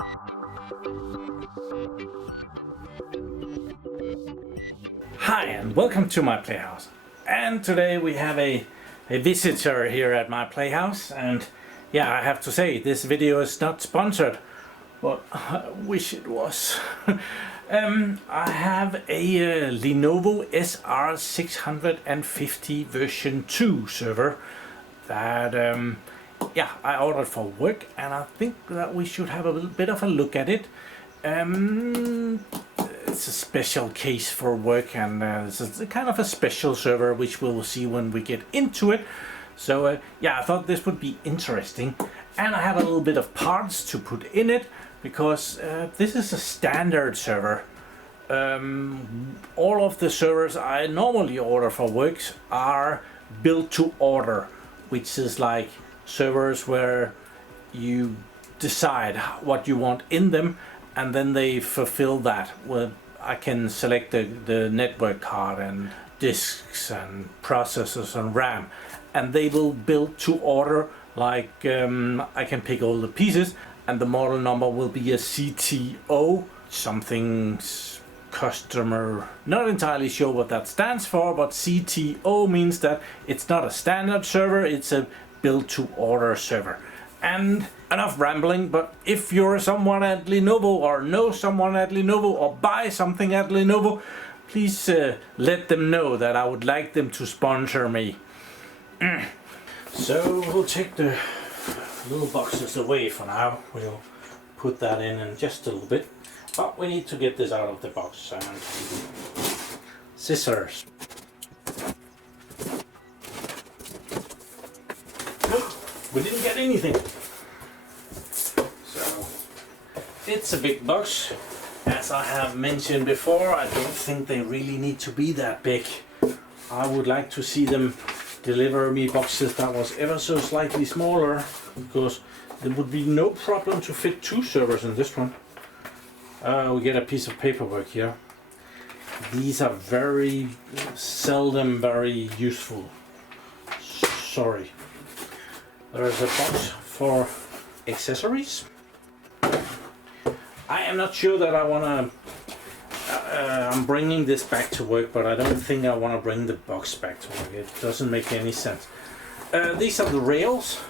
Hi and welcome to my playhouse. And today we have a visitor here at my playhouse, and yeah, I have to say this video is not sponsored, but I wish it was. I have a Lenovo SR650 version 2 server that yeah, I ordered for work, and I think that we should have a little bit of a look at it. It's a special case for work, and it's a kind of a special server which we'll see when we get into it. So yeah, I thought this would be interesting, and I have a little bit of parts to put in it because this is a standard server. All of the servers I normally order for works are built to order, which is like servers where you decide what you want in them and then they fulfill that. Well, I can select the network card and disks and processors and RAM, and they will build to order. Like I can pick all the pieces, and the model number will be a CTO, something customer, not entirely sure what that stands for, but CTO means that it's not a standard server, it's a build to order server. And enough rambling, but if you're someone at Lenovo or know someone at Lenovo or buy something at Lenovo, please let them know that I would like them to sponsor me. So we'll take the little boxes away for now. We'll put that in just a little bit, but we need to get this out of the box. And scissors. We didn't get anything. So it's a big box. As I have mentioned before, I don't think they really need to be that big. I would like to see them deliver me boxes that was ever so slightly smaller, because there would be no problem to fit 2 servers in this one. We get a piece of paperwork here. These are very seldom very useful. Sorry. There is a box for accessories. I am not sure that I want to... I'm bringing this back to work, but I don't think I want to bring the box back to work. It doesn't make any sense. These are the rails.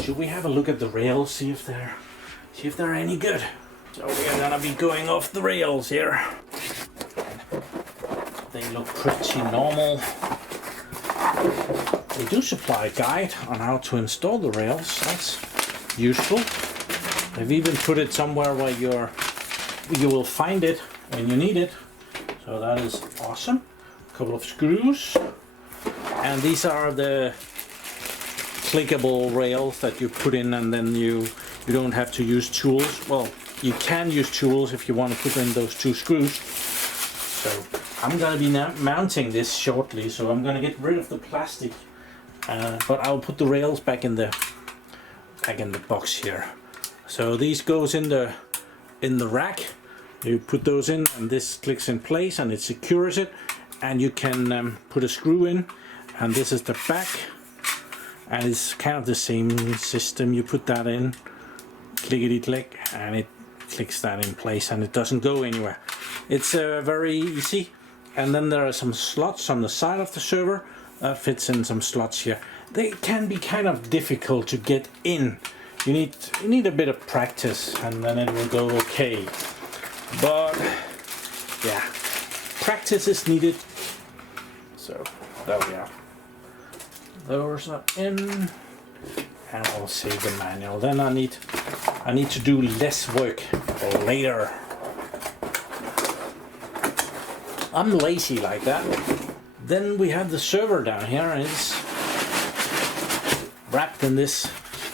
Should we have a look at the rails, see if they're any good? So we are gonna be going off the rails here. They look pretty normal. They do supply a guide on how to install the rails. That's useful. They've even put it somewhere where you will find it when you need it. So that is awesome. A couple of screws. And these are the clickable rails that you put in, and then you don't have to use tools. Well, you can use tools if you want to put in those 2 screws. So I'm going to be mounting this shortly, so I'm going to get rid of the plastic. But I'll put the rails back in the box here. So these goes in the rack. You put those in, and this clicks in place, and it secures it. And you can put a screw in, and this is the back. And it's kind of the same system. You put that in, clickety click, and it clicks that in place, and it doesn't go anywhere. It's very easy. And then there are some slots on the side of the server. That fits in some slots here. They can be kind of difficult to get in. You need a bit of practice, and then it will go okay. But yeah, practice is needed. So there we are. Those are in, and I'll save the manual. Then I need to do less work later. I'm lazy like that. Then we have the server down here, and it's wrapped in this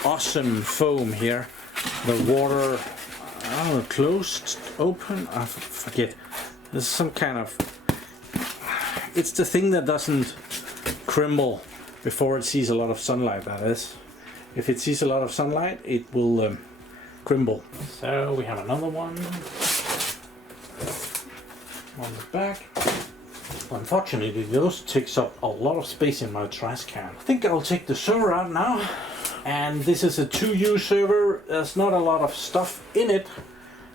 awesome foam here. The water, I don't know, closed, open, I forget. There's some kind of... It's the thing that doesn't crumble before it sees a lot of sunlight, that is. If it sees a lot of sunlight, it will crumble. So we have another one on the back. Unfortunately, those takes up a lot of space in my trash can. I think I'll take the server out now. And this is a 2U server. There's not a lot of stuff in it,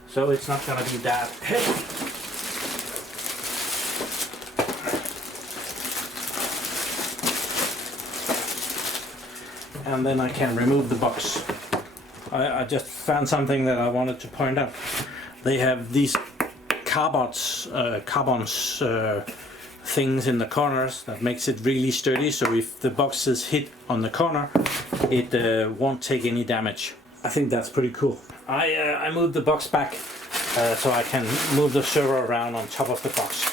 so it's not going to be that heavy. And then I can remove the box. I just found something that I wanted to point out. They have these carbons things in the corners that makes it really sturdy, so if the box is hit on the corner, it won't take any damage. I think that's pretty cool. I moved the box back so I can move the server around on top of the box.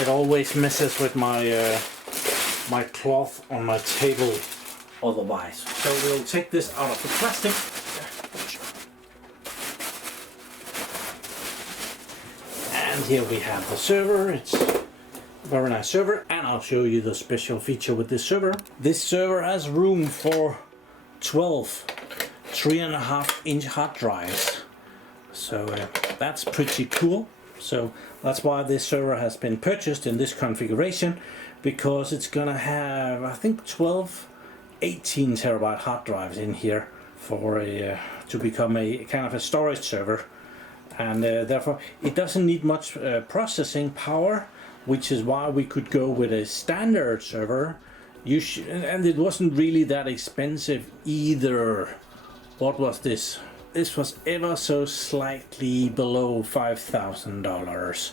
It always messes with my my cloth on my table otherwise. So we'll take this out of the plastic. And here we have the server. It's a very nice server, and I'll show you the special feature with this server. This server has room for 12 3.5-inch hard drives. So that's pretty cool. So that's why this server has been purchased in this configuration, because it's gonna have, I think, 12 18 terabyte hard drives in here for a to become a kind of a storage server, and therefore it doesn't need much processing power, which is why we could go with a standard server. And it wasn't really that expensive either. What was this? This was ever so slightly below $5,000.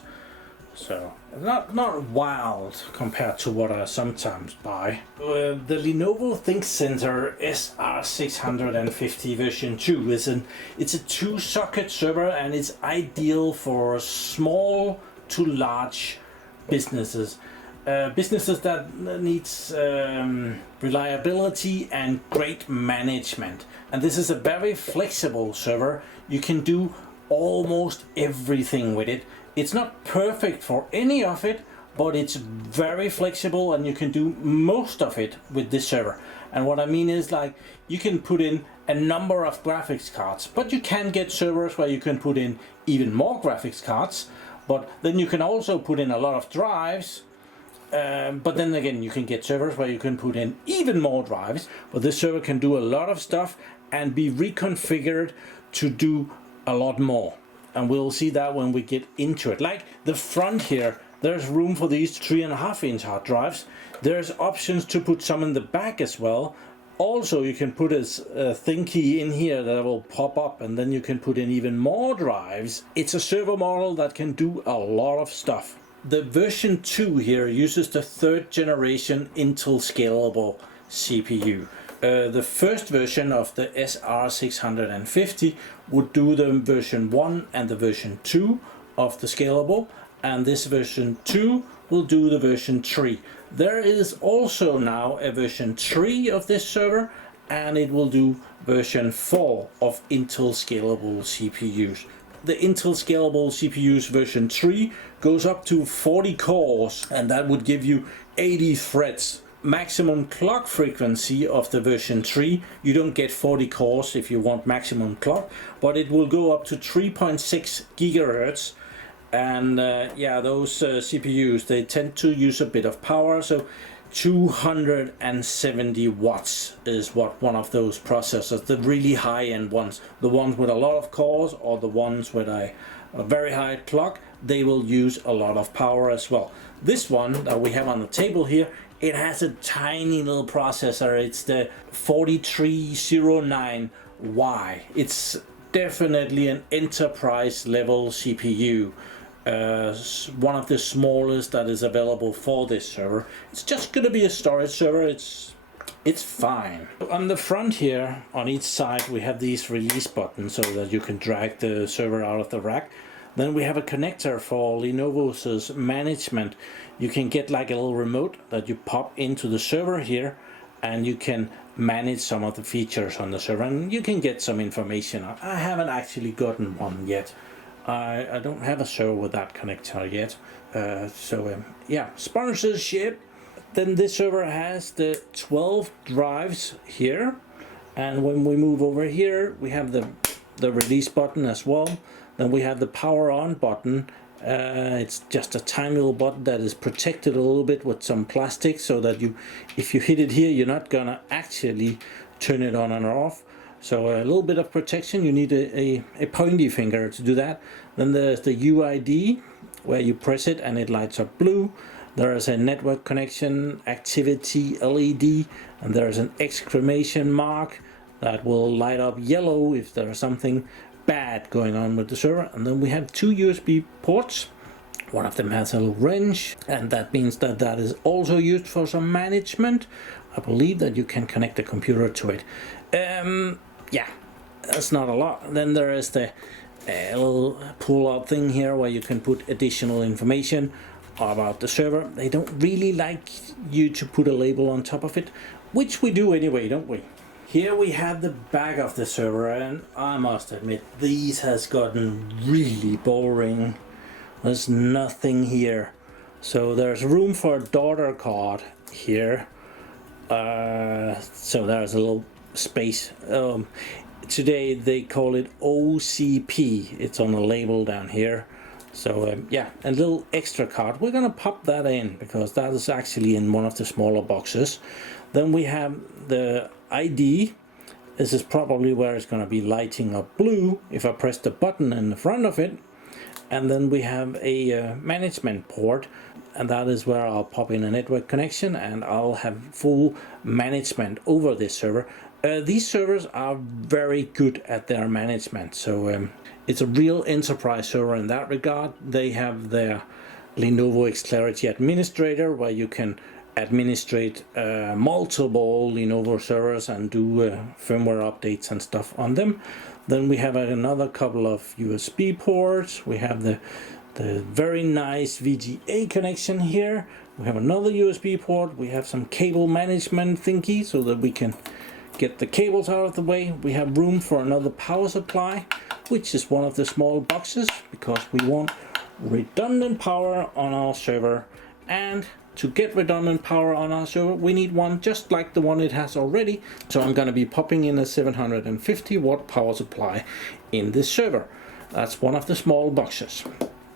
So not wild compared to what I sometimes buy. The Lenovo ThinkSystem SR650 version 2 it's a 2-socket server, and it's ideal for small to large businesses. Businesses that needs reliability and great management. And this is a very flexible server. You can do almost everything with it. It's not perfect for any of it, but it's very flexible, and you can do most of it with this server. And what I mean is, like, you can put in a number of graphics cards, but you can get servers where you can put in even more graphics cards, but then you can also put in a lot of drives. But then again, you can get servers where you can put in even more drives, but this server can do a lot of stuff and be reconfigured to do a lot more. And we'll see that when we get into it. Like the front here, there's room for these 3.5-inch hard drives. There's options to put some in the back as well. Also, you can put a thing key in here that will pop up, and then you can put in even more drives. It's a server model that can do a lot of stuff. The version 2 here uses the 3rd generation Intel scalable CPU. The first version of the SR650 would do the version 1 and the version 2 of the scalable, and this version 2 will do the version 3. There is also now a version 3 of this server, and it will do version 4 of Intel scalable CPUs. The Intel scalable CPUs version 3 goes up to 40 cores, and that would give you 80 threads. Maximum clock frequency of the version 3, you don't get 40 cores if you want maximum clock, but it will go up to 3.6 gigahertz. And yeah, those CPUs, they tend to use a bit of power, so 270 watts is what one of those processors, the really high-end ones, the ones with a lot of cores or the ones with a very high clock, they will use a lot of power as well. This one that we have on the table here, it has a tiny little processor. It's the 4309Y. It's definitely an enterprise level CPU. One of the smallest that is available for this server. It's just going to be a storage server. It's fine. On the front here, on each side, we have these release buttons so that you can drag the server out of the rack. Then we have a connector for Lenovo's management. You can get like a little remote that you pop into the server here, and you can manage some of the features on the server, and you can get some information. I haven't actually gotten one yet. I don't have a server with that connector yet. Yeah, sponsorship. Then this server has the 12 drives here, and when we move over here, we have the release button as well. Then we have the power on button. It's just a tiny little button that is protected a little bit with some plastic, so that if you hit it here, you're not gonna actually turn it on and off. So a little bit of protection. You need a pointy finger to do that. Then there's the UID, where you press it and it lights up blue. There is a network connection activity LED, and there is an exclamation mark that will light up yellow if there is something bad going on with the server. And then we have two USB ports. One of them has a little wrench, and that means that that is also used for some management. I believe that you can connect the computer to it. Yeah, that's not a lot. Then there is the little pull-out thing here where you can put additional information about the server. They don't really like you to put a label on top of it, which we do anyway, don't we? Here we have the back of the server, and I must admit these has gotten really boring. There's nothing here. So there's room for a daughter card here. So there's a little space. Today they call it OCP. It's on the label down here. So yeah, a little extra card. We're gonna pop that in because that is actually in one of the smaller boxes. Then we have the ID. This is probably where it's gonna be lighting up blue if I press the button in the front of it. And then we have a management port, and that is where I'll pop in a network connection and I'll have full management over this server. These servers are very good at their management, so it's a real enterprise server in that regard. They have their Lenovo Clarity Administrator, where you can administrate multiple Lenovo servers and do firmware updates and stuff on them. Then we have another couple of USB ports. We have the very nice VGA connection here. We have another USB port. We have some cable management thingy so that we can get the cables out of the way. We have room for another power supply, which is one of the small boxes because we want redundant power on our server. And to get redundant power on our server, we need one just like the one it has already. So I'm going to be popping in a 750 watt power supply in this server. That's one of the small boxes.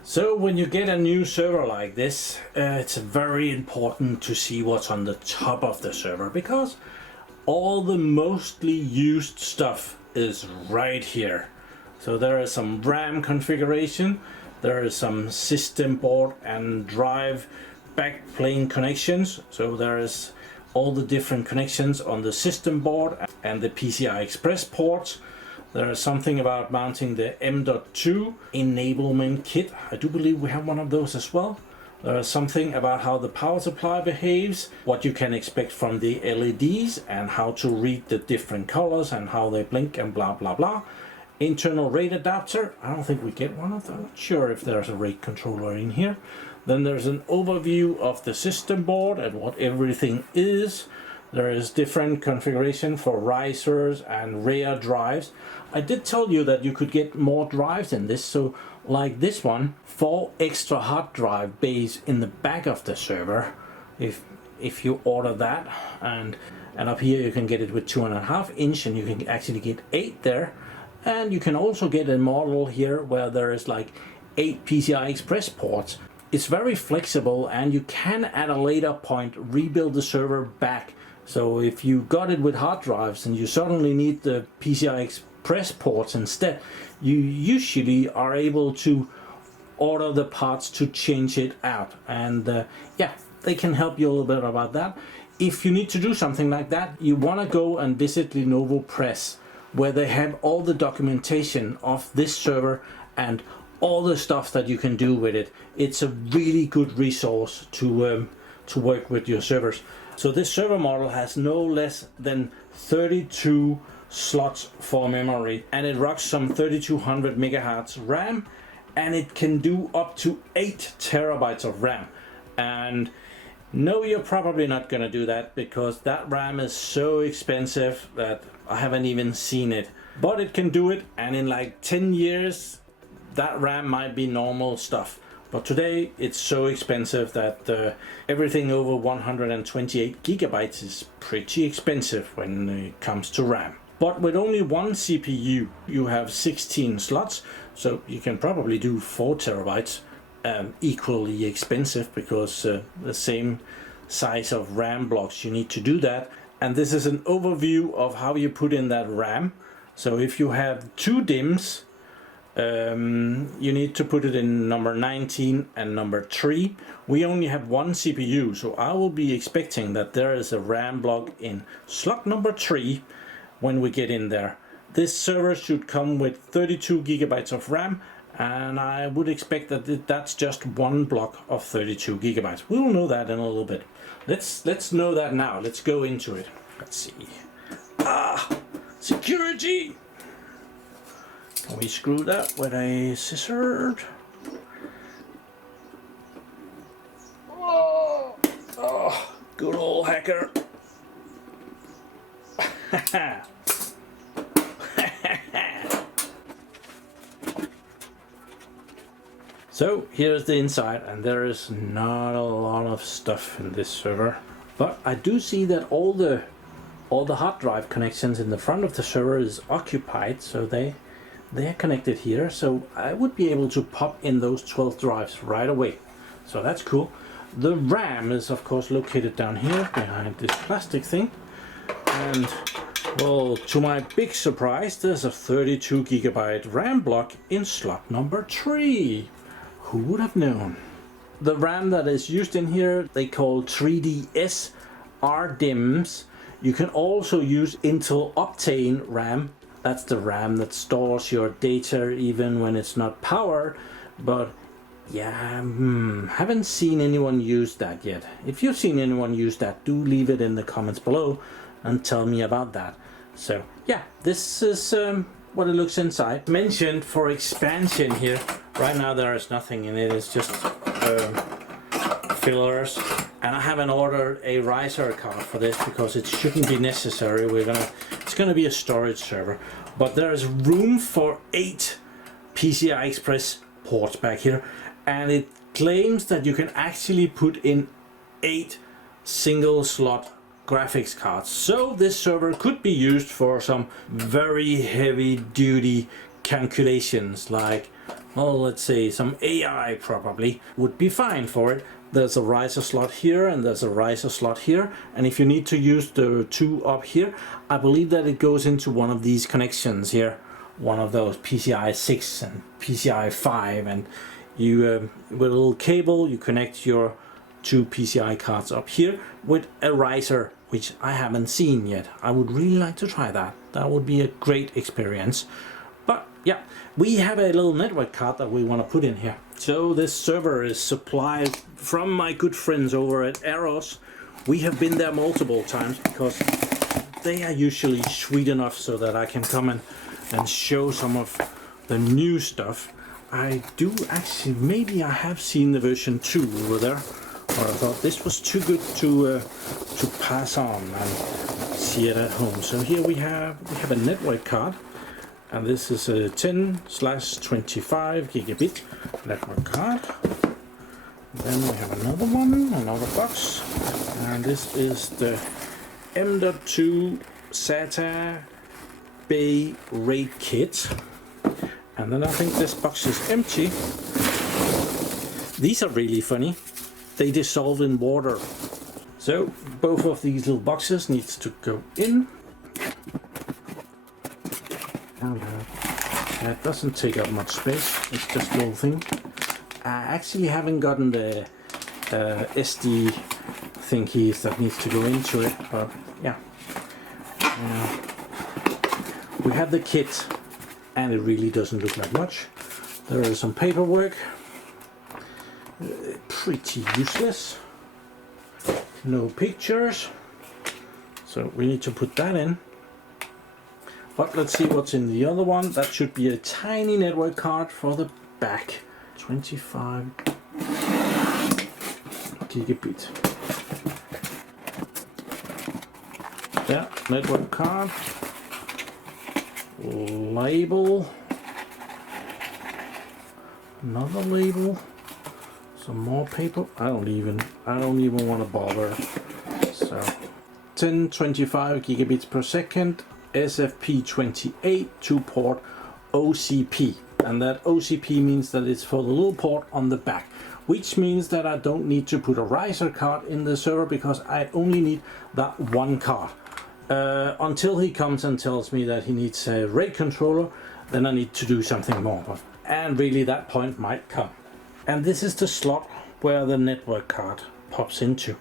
So when you get a new server like this, it's very important to see what's on the top of the server, because all the mostly used stuff is right here. So there is some RAM configuration, there is some system board and drive backplane connections. So there is all the different connections on the system board and the PCI Express ports. There is something about mounting the M.2 enablement kit. I do believe we have one of those as well. There is something about how the power supply behaves, what you can expect from the LEDs, and how to read the different colors and how they blink and blah blah blah. Internal rate adapter. I don't think we get one of them. I'm not sure if there's a rate controller in here. Then there's an overview of the system board and what everything is. There is different configuration for risers and rear drives. I did tell you that you could get more drives in this. So like this one, 4 extra hard drive bays in the back of the server if you order that. And up here you can get it with 2.5 inch, and you can actually get 8 there. And you can also get a model here where there is like 8 PCI Express ports. It's very flexible, and you can at a later point rebuild the server back. So if you got it with hard drives and you suddenly need the PCI Express ports instead, you usually are able to order the parts to change it out. And yeah, they can help you a little bit about that. If you need to do something like that, you want to go and visit Lenovo Press, where they have all the documentation of this server and all the stuff that you can do with it. It's a really good resource to work with your servers. So this server model has no less than 32 slots for memory, and it rocks some 3200 megahertz RAM, and it can do up to 8 terabytes of RAM. And no, you're probably not going to do that, because that RAM is so expensive that I haven't even seen it. But it can do it, and in like 10 years that RAM might be normal stuff. But today it's so expensive that everything over 128 gigabytes is pretty expensive when it comes to RAM. But with only one CPU, you have 16 slots, so you can probably do 4 terabytes. Equally expensive, because the same size of RAM blocks you need to do that. and this is an overview of how you put in that RAM. So if you have two DIMMs, you need to put it in number 19 and number 3. We only have one CPU, so I will be expecting that there is a RAM block in slot number 3 when we get in there. This server should come with 32 gigabytes of RAM, and I would expect that that's just one block of 32 gigabytes. We will know that in a little bit. Let's know that now. Let's go into it. Let's see. Security. Can we screw that with a scissor? Oh, good old hacker. So here's the inside, and there is not a lot of stuff in this server, but I do see that all the hard drive connections in the front of the server is occupied, so they're connected here, so I would be able to pop in those 12 drives right away. So that's cool. The RAM is of course located down here behind this plastic thing, and well, to my big surprise, there's a 32 gigabyte RAM block in slot number 3. Who would have known? The RAM that is used in here, they call 3DS RDIMMs. You can also use Intel Optane RAM. That's the RAM that stores your data even when it's not powered. But yeah, haven't seen anyone use that yet. If you've seen anyone use that, do leave it in the comments below and tell me about that. So yeah, this is what it looks inside. Mentioned for expansion here. Right now there is nothing in it. It's just fillers. And I haven't ordered a riser card for this because it shouldn't be necessary. It's gonna be a storage server. But there is room for 8 PCI Express ports back here, and it claims that you can actually put in 8 single slot graphics cards. So this server could be used for some very heavy duty calculations, like, well, let's say some AI probably would be fine for it. There's a riser slot here and there's a riser slot here, and if you need to use the 2 up here, I believe that it goes into one of these connections here, one of those PCI 6 and PCI 5, and you with a little cable you connect your 2 PCI cards up here with a riser, which I haven't seen yet. I would really like to try that. That would be a great experience. But yeah, we have a little network card that we want to put in here. So this server is supplied from my good friends over at Arrows. We have been there multiple times because they are usually sweet enough so that I can come and show some of the new stuff. I do actually, maybe I have seen the version 2 over there, but I thought this was too good to pass on and see it at home. So here we have a network card. And this is a 10/25 gigabit network card. Then we have another one, another box. And this is the M.2 SATA Bay RAID kit. And then I think this box is empty. These are really funny. They dissolve in water. So both of these little boxes needs to go in. It doesn't take up much space, it's just a little thing. I actually haven't gotten the SD thingies that needs to go into it, but yeah. We have the kit, and it really doesn't look like much. There is some paperwork, pretty useless. No pictures, so we need to put that in. But let's see what's in the other one. That should be a tiny network card for the back. 25 gigabit. Yeah, network card. Label. Another label. Some more paper. I don't even want to bother. So 1025 gigabits per second. SFP28 2-port OCP, and that OCP means that it's for the little port on the back, which means that I don't need to put a riser card in the server because I only need that one card. until he comes and tells me that he needs a RAID controller, then I need to do something more. And really that point might come. And this is the slot where the network card pops into.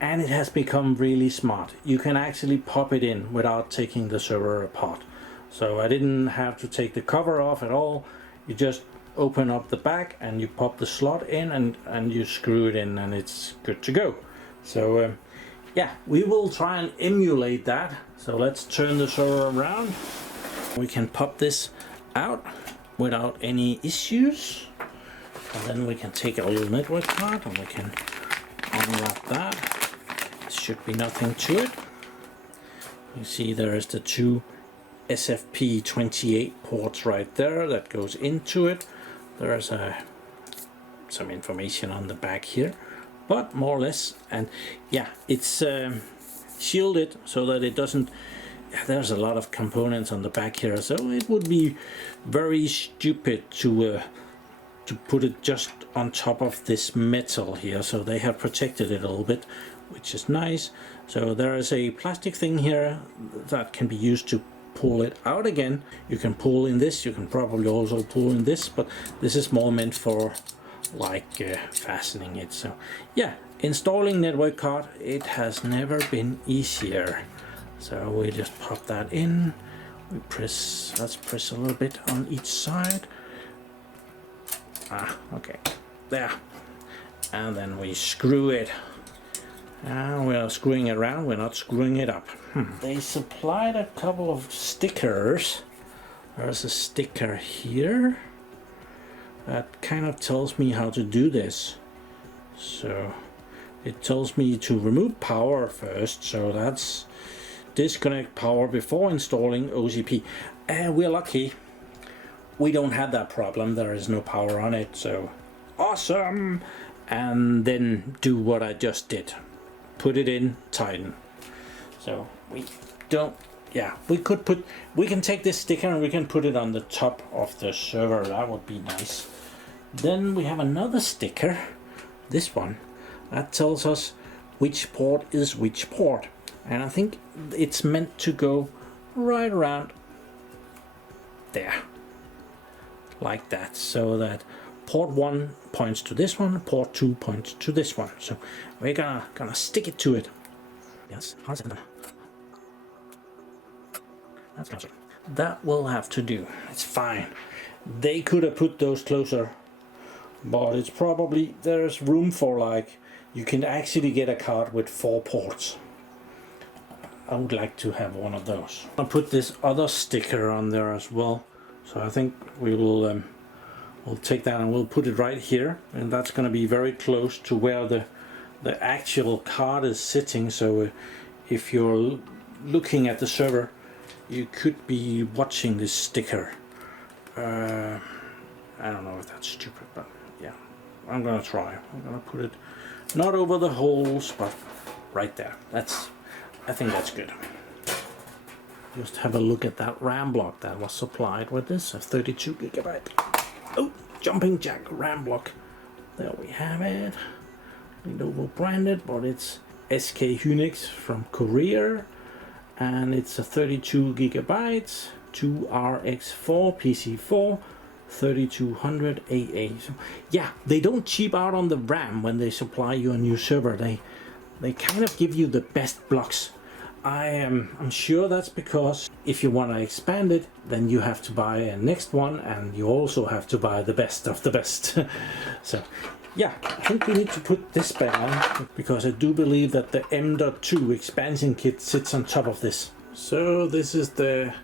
And it has become really smart. You can actually pop it in without taking the server apart. So I didn't have to take the cover off at all. You just open up the back and you pop the slot in and you screw it in and it's good to go. So yeah, we will try and emulate that. So let's turn the server around. We can pop this out without any issues. And then we can take a little network card and we can unwrap that. There should be nothing to it. You see there is the two SFP28 ports right there that goes into it. There's some information on the back here, but more or less, and yeah, it's shielded so that it doesn't. There's a lot of components on the back here, so it would be very stupid to put it just on top of this metal here. So they have protected it a little bit, which is nice. So there is a plastic thing here that can be used to pull it out again. You can pull in this, you can probably also pull in this, but this is more meant for like fastening it. So yeah, installing network card, it has never been easier. So we just pop that in, we press, let's press a little bit on each side. Okay, there, and then we screw it. And we are screwing it around, we're not screwing it up. They supplied a couple of stickers. There's a sticker here that kind of tells me how to do this. So it tells me to remove power first, so that's disconnect power before installing OCP. And we're lucky, we don't have that problem, there is no power on it, so awesome. And then do what I just did. Put it in, tighten. So we don't, yeah, we can take this sticker and we can put it on the top of the server. That would be nice. Then we have another sticker, this one, that tells us which port is which port. And I think it's meant to go right around there, like that, so that port 1 points to this one, port 2 points to this one. So we're gonna stick it to it. Yes, that's closer. That will have to do. It's fine. They could have put those closer, but it's probably, there's room for, like, you can actually get a card with 4 ports. I would like to have one of those. I'll put this other sticker on there as well. So I think we will we'll take that and we'll put it right here, and that's going to be very close to where the actual card is sitting. So if you're looking at the server, you could be watching this sticker. I don't know if that's stupid, but yeah, I'm gonna try. I'm gonna put it not over the holes, but right there. I think that's good. Just have a look at that RAM block that was supplied with this, a 32 GB. Oh, jumping jack RAM block. There we have it. Lenovo branded, but it's SK Hynix from Korea, and it's a 32 GB, 2RX4 PC4, 3200 AA. So yeah, they don't cheap out on the RAM when they supply you a new server. They kind of give you the best blocks. I'm sure that's because if you want to expand it, then you have to buy a next one, and you also have to buy the best of the best. So yeah, I think we need to put this back on, because I do believe that the M.2 expansion kit sits on top of this. So this is the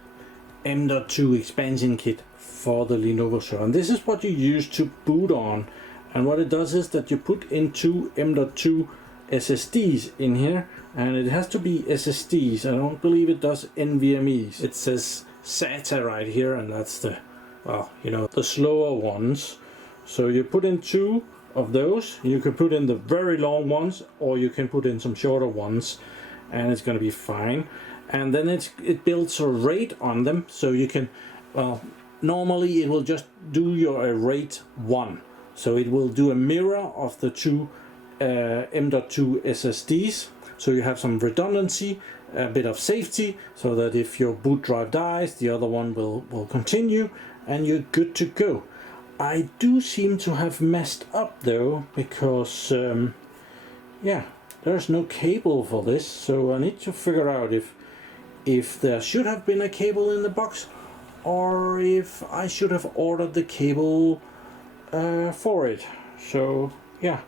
M.2 expansion kit for the Lenovo server, and this is what you use to boot on. And what it does is that you put in 2 M.2 SSDs in here, and it has to be SSDs. I don't believe it does NVMe's. It says SATA right here, and that's the, well, you know, the slower ones. So you put in 2 of those. You can put in the very long ones, or you can put in some shorter ones, and it's going to be fine. And then it builds a RAID on them, so you can, well, normally it will just do your RAID 1. So it will do a mirror of the 2 M.2 SSDs, so you have some redundancy, a bit of safety, so that if your boot drive dies, the other one will continue and you're good to go. I do seem to have messed up though, because yeah, there's no cable for this, so I need to figure out if there should have been a cable in the box, or if I should have ordered the cable for it. So yeah,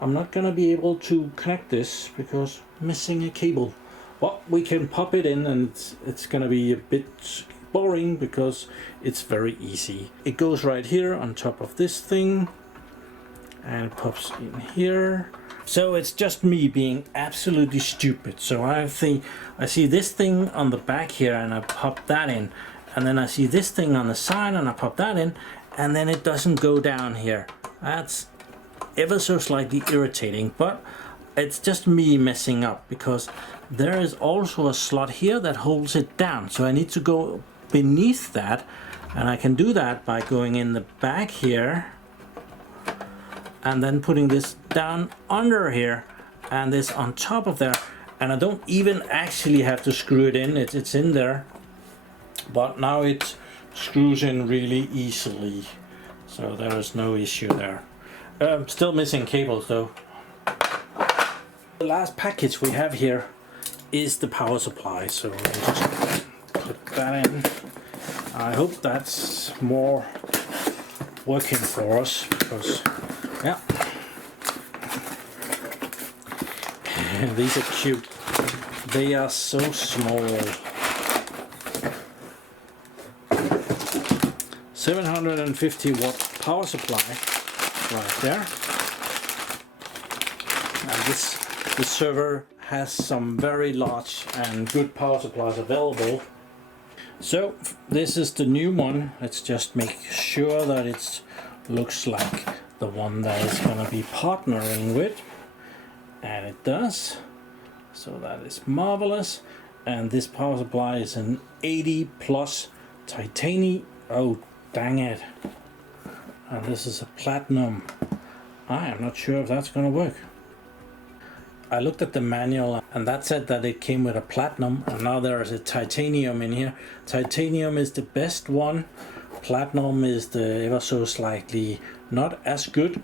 I'm not gonna be able to connect this because missing a cable. But we can pop it in, and it's gonna be a bit boring because it's very easy. It goes right here on top of this thing and it pops in here. So it's just me being absolutely stupid. So I see this thing on the back here and I pop that in, and then I see this thing on the side and I pop that in, and then it doesn't go down here. That's ever so slightly irritating, but it's just me messing up, because there is also a slot here that holds it down. So I need to go beneath that, and I can do that by going in the back here and then putting this down under here and this on top of there, and I don't even actually have to screw it in. It's in there, but now it screws in really easily, so there is no issue there. Still missing cables though. The last package we have here is the power supply, so we'll just put that in. I hope that's more working for us, because yeah, these are cute. They are so small. 750 watt power supply right there. And this server has some very large and good power supplies available. So this is the new one. Let's just make sure that it looks like the one that is going to be partnering with, and it does, so that is marvelous. And this power supply is an 80 plus titanium. Oh dang it, and this is a platinum. I am not sure if that's going to work. I looked at the manual and that said that it came with a platinum, and now there is a titanium in here. Titanium is the best one. Platinum is the ever so slightly not as good.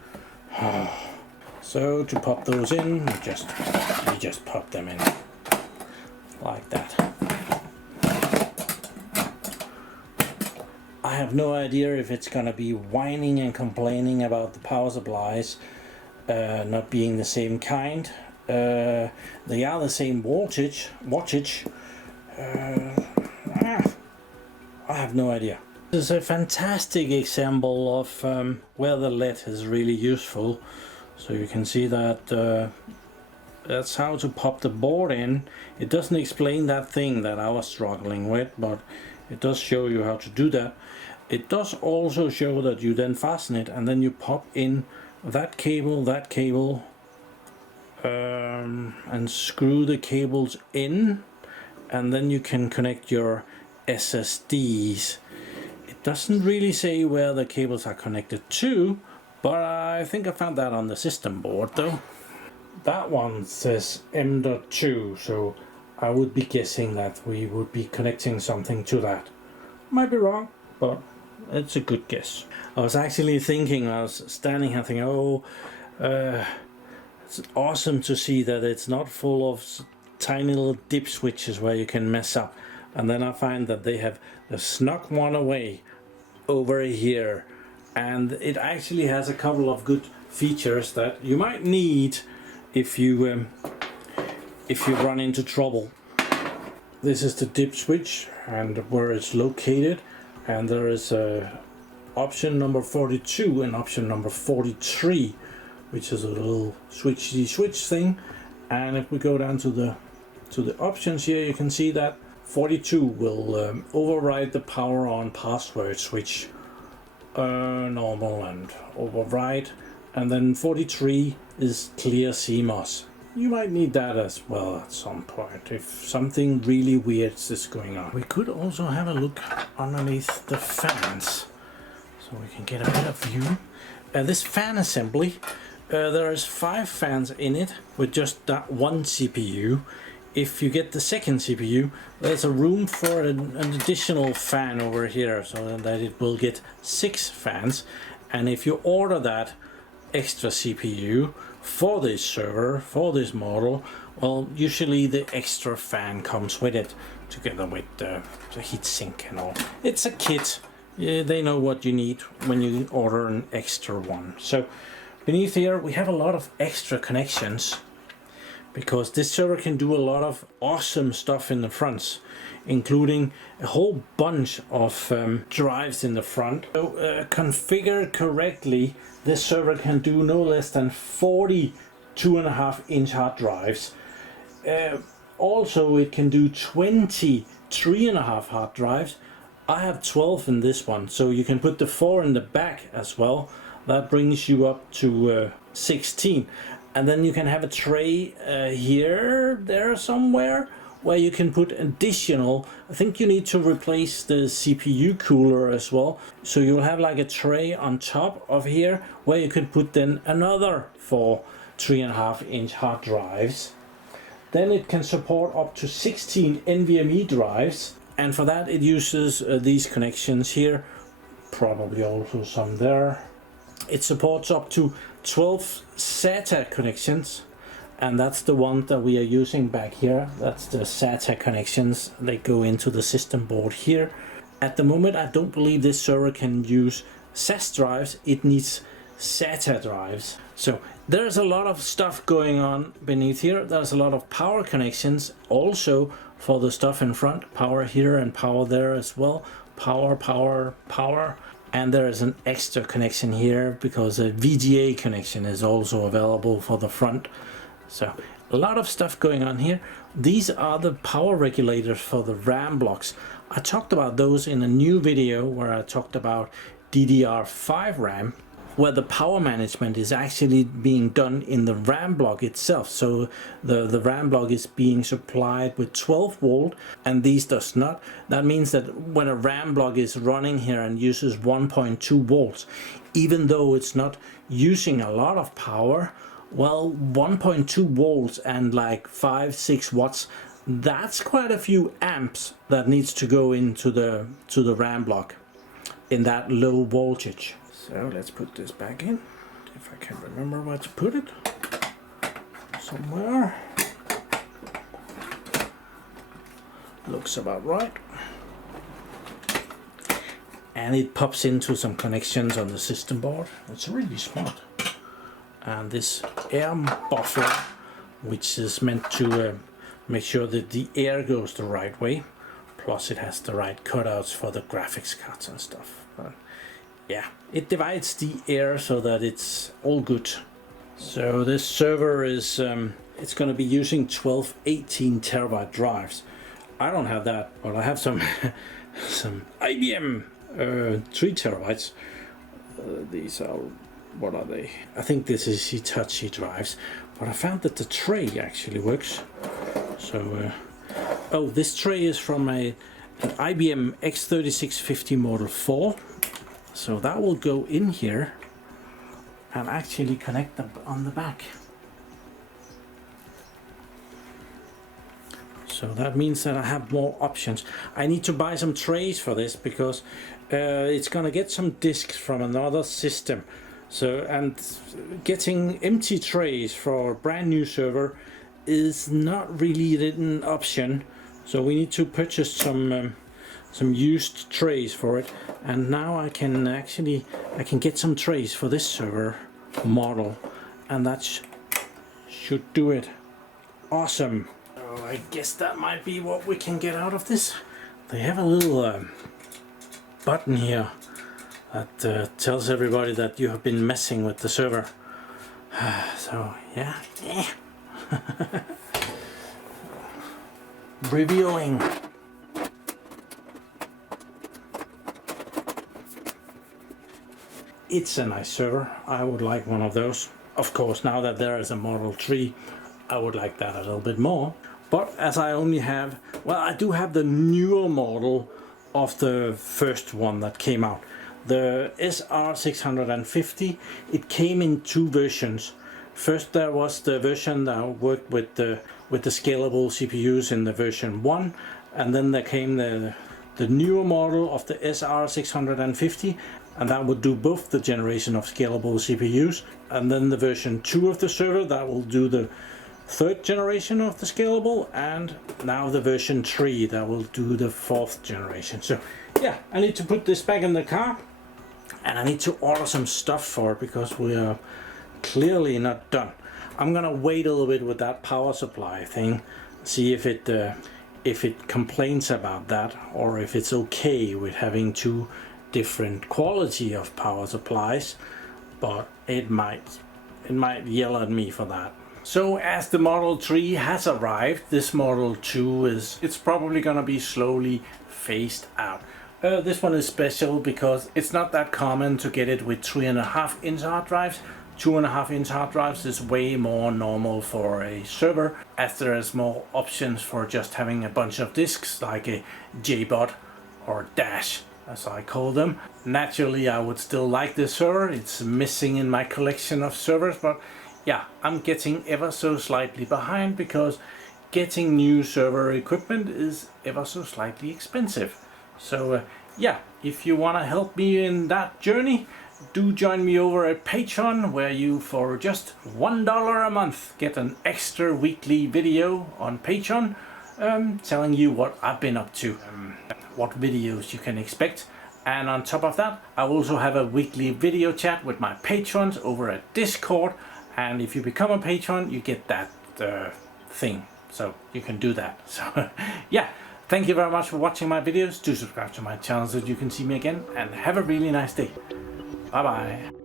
So to pop those in, you just pop them in like that. I have no idea if it's gonna be whining and complaining about the power supplies not being the same kind. They are the same wattage. I have no idea. This is a fantastic example of where the LED is really useful. So you can see that that's how to pop the board in. It doesn't explain that thing that I was struggling with, but it does show you how to do that. It does also show that you then fasten it, and then you pop in that cable, and screw the cables in, and then you can connect your SSDs. It doesn't really say where the cables are connected to, but I think I found that on the system board though. That one says M.2, so I would be guessing that we would be connecting something to that. Might be wrong, but it's a good guess. I was actually thinking, I was standing here thinking, oh, it's awesome to see that it's not full of tiny little dip switches where you can mess up. And then I find that they have snuck one away over here, and it actually has a couple of good features that you might need if you run into trouble. This is the dip switch and where it's located, and there is a option number 42 and option number 43, which is a little switch thing. And if we go down to the options here, you can see that 42 will override the power on password switch, normal and override, and then 43 is clear CMOS. You might need that as well at some point if something really weird is going on. We could also have a look underneath the fans so we can get a better view. This fan assembly, there is 5 fans in it with just that one CPU. if you get the second CPU, there's a room for an additional fan over here, so that it will get 6 fans. And if you order that extra CPU for this server, for this model, well, usually the extra fan comes with it, together with the heatsink and all. It's a kit. Yeah, they know what you need when you order an extra one. So beneath here we have a lot of extra connections, because this server can do a lot of awesome stuff in the fronts, including a whole bunch of drives in the front. So configured correctly, this server can do no less than 40 2.5-inch hard drives. Also it can do 20 3.5 hard drives. I have 12 in this one, so you can put the 4 in the back as well. That brings you up to 16. And then you can have a tray here, there somewhere, where you can put additional. I think you need to replace the CPU cooler as well. So you'll have like a tray on top of here, where you can put then another 4 3.5-inch hard drives. Then it can support up to 16 NVMe drives. And for that it uses these connections here, probably also some there. It supports up to 12 SATA connections, and that's the one that we are using back here. That's the SATA connections. They go into the system board here. At the moment I don't believe this server can use SAS drives, it needs SATA drives. So there's a lot of stuff going on beneath here. There's a lot of power connections also for the stuff in front. Power here and power there as well. Power, power, power. And there is an extra connection here because a VGA connection is also available for the front. So a lot of stuff going on here. These are the power regulators for the RAM blocks. I talked about those in a new video where I talked about DDR5 RAM, where the power management is actually being done in the RAM block itself. So the RAM block is being supplied with 12 volt and these does not. That means that when a RAM block is running here and uses 1.2 volts, even though it's not using a lot of power, well, 1.2 volts and like 5-6 watts, that's quite a few amps that needs to go into the RAM block in that low voltage. So let's put this back in, if I can remember where to put it. Somewhere. Looks about right. And it pops into some connections on the system board. It's really smart. And this air buffer, which is meant to make sure that the air goes the right way. Plus it has the right cutouts for the graphics cards and stuff. But yeah, it divides the air so that it's all good. So this server is it's going to be using 12 18 terabyte drives. I don't have that, but I have some some IBM 3 terabytes. These are, what are they? I think this is Hitachi drives, but I found that the tray actually works. So oh, this tray is from an IBM X3650 Model 4. So that will go in here and actually connect them on the back. So that means that I have more options. I need to buy some trays for this because it's gonna get some disks from another system. So, and getting empty trays for a brand new server is not really an option. So we need to purchase some used trays for it, and now I can get some trays for this server model, and that should do it. Awesome. So I guess that might be what we can get out of this. They have a little button here that tells everybody that you have been messing with the server. So yeah. Revealing. It's a nice server. I would like one of those. Of course, now that there is a Model 3, I would like that a little bit more. But as I only have, well, I do have the newer model of the first one that came out. The SR650, it came in 2 versions. First there was the version that worked with the with the scalable CPUs in the version 1, and then there came the newer model of the SR650, and that would do both the generation of scalable CPUs, and then the version 2 of the server that will do the third generation of the scalable, and now the version 3 that will do the fourth generation. So yeah, I need to put this back in the car, and I need to order some stuff for it because we are clearly not done. I'm gonna wait a little bit with that power supply thing, see if it complains about that, or if it's okay with having two different quality of power supplies, but it might yell at me for that. So as the Model 3 has arrived, this Model 2 it's probably gonna be slowly phased out. This one is special because it's not that common to get it with 3.5-inch hard drives. 2.5-inch hard drives is way more normal for a server, as there is more options for just having a bunch of disks like a JBOD or Dash, as I call them. Naturally, I would still like this server. It's missing in my collection of servers, but yeah, I'm getting ever so slightly behind because getting new server equipment is ever so slightly expensive. So yeah, if you want to help me in that journey, do join me over at Patreon, where you for just $1 a month get an extra weekly video on Patreon telling you what I've been up to, what videos you can expect. And on top of that, I also have a weekly video chat with my patrons over at Discord, and if you become a patron you get that thing, so you can do that. So yeah, thank you very much for watching my videos. Do subscribe to my channel so that you can see me again, and have a really nice day. Bye bye.